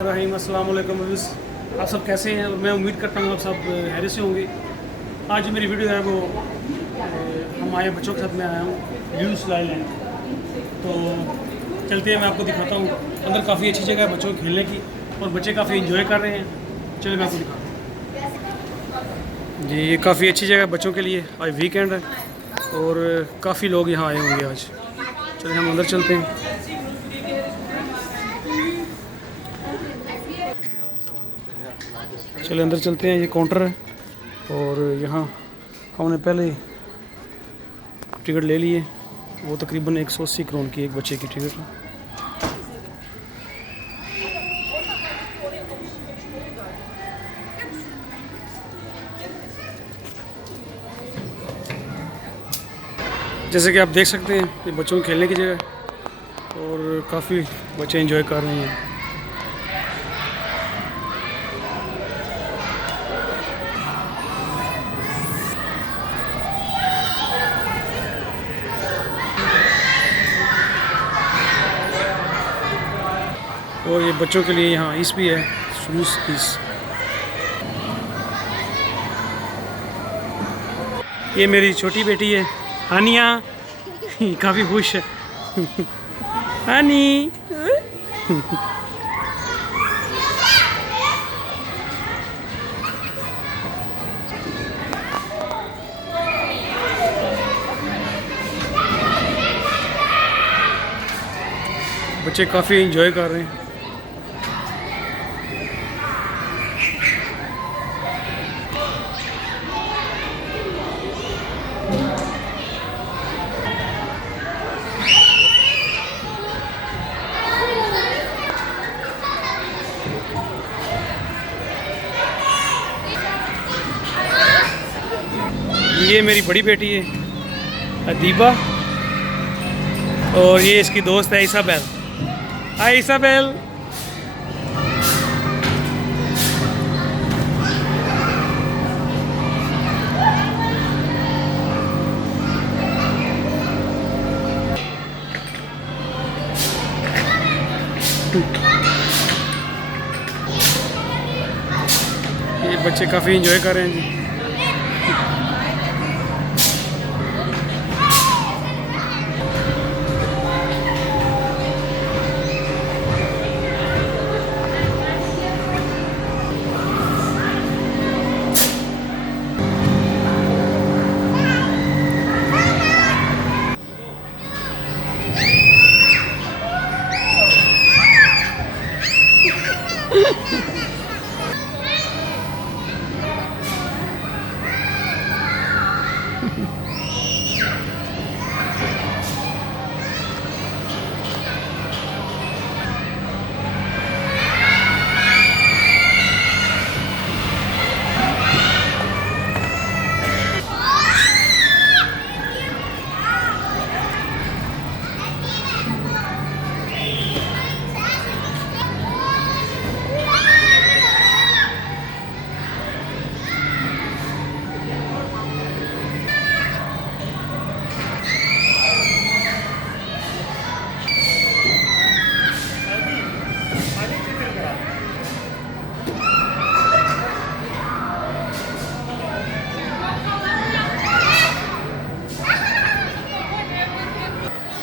रहीम अस्सलाम वालेकुम व्यूअर्स, आप सब कैसे हैं? और मैं उम्मीद करता हूँ आप सब हैरियत से होंगे। आज जो मेरी वीडियो है वो हम आए बच्चों के साथ में आया हूँ यूनुस आइलैंड। तो चलते हैं, मैं आपको दिखाता हूँ। अंदर काफ़ी अच्छी जगह है बच्चों को खेलने की और बच्चे काफ़ी इंजॉय कर रहे हैं। चलिए मैं आपको दिखाता हूँ जी। ये काफ़ी अच्छी जगह है बच्चों के लिए। आज वीकेंड है और काफ़ी लोग यहाँ आए होंगे आज। चलिए हम अंदर चलते हैं। चलिए अंदर चलते हैं। ये काउंटर है और यहाँ हमने पहले टिकट ले लिए। वो तकरीबन 180 करोड़ की एक बच्चे की टिकट है। जैसे कि आप देख सकते हैं ये बच्चों के खेलने की जगह है और काफ़ी बच्चे एंजॉय कर रहे हैं। और ये बच्चों के लिए यहाँ इस भी है, शूज़ इस। ये मेरी छोटी बेटी है हानिया, काफ़ी खुश है। हानी बच्चे काफ़ी एंजॉय कर रहे हैं। ये मेरी बड़ी बेटी है अदीबा और ये इसकी दोस्त है इसाबेल। हाय इसाबेल। ये बच्चे काफ़ी एंजॉय कर रहे हैं जी।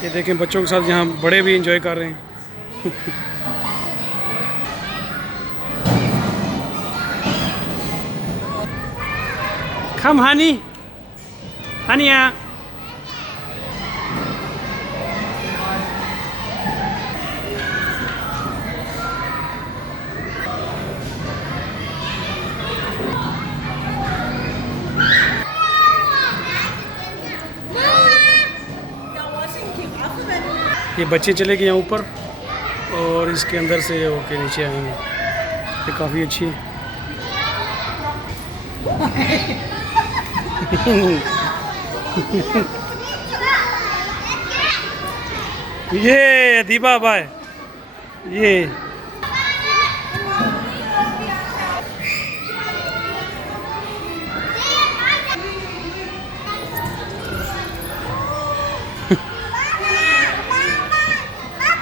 ये देखें बच्चों के साथ यहाँ बड़े भी एंजॉय कर रहे हैं। खम हानी हानिया। ये बच्चे चले गए यहाँ ऊपर और इसके अंदर से होके नीचे आएंगे। ये काफ़ी अच्छी है। ये दीपा भाई ये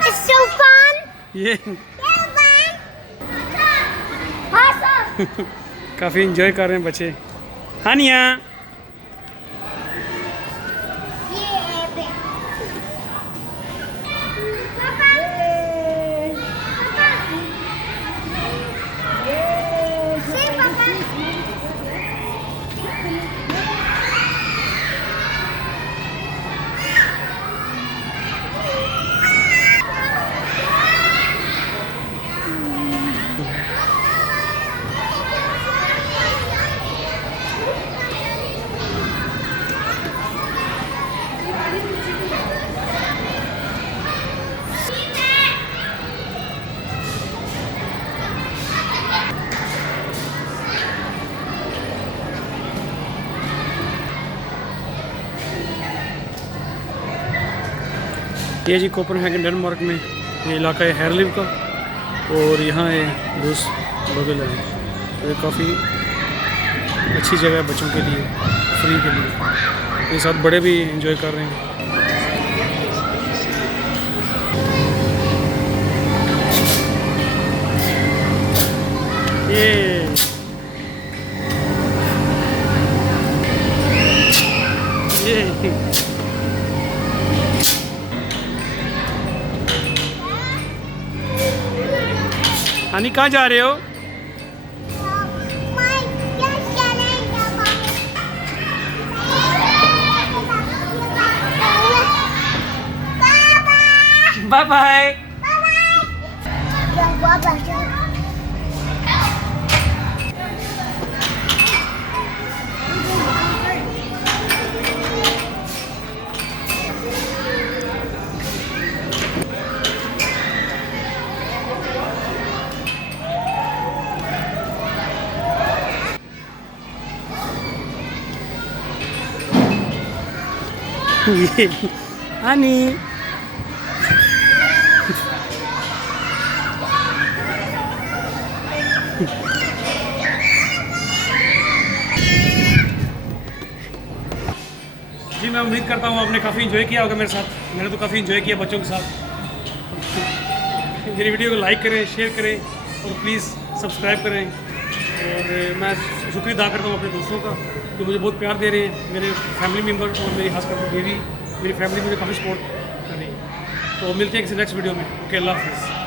It's so fun. ये काफ़ी इंजॉय कर रहे हैं बच्चे। हानिया ये जी कोपेनहेगन डेनमार्क में ये इलाका है हेरलिव का, और यहाँ है रूस बगल है। तो ये काफ़ी अच्छी जगह है बच्चों के लिए, फ्री के लिए। ये साथ बड़े भी इंजॉय कर रहे हैं। ये हानी कहाँ जा रहे हो? Bye bye. हानी जी, मैं उम्मीद करता हूँ आपने काफ़ी इन्जॉय किया होगा मेरे साथ। मैंने तो काफ़ी इन्जॉय किया बच्चों के साथ। मेरी वीडियो को लाइक करें, शेयर करें और प्लीज़ सब्सक्राइब करें। और मैं शुक्रिया अदा करता हूँ अपने दोस्तों का जो मुझे बहुत प्यार दे रहे हैं, मेरे फैमिली मेम्बर और मेरी खासकर मेरी फैमिली मुझे काफ़ी सपोर्ट कर रही है। तो मिलते हैं किसी नेक्स्ट वीडियो में। ओके, अल्लाह हाफ़िज़।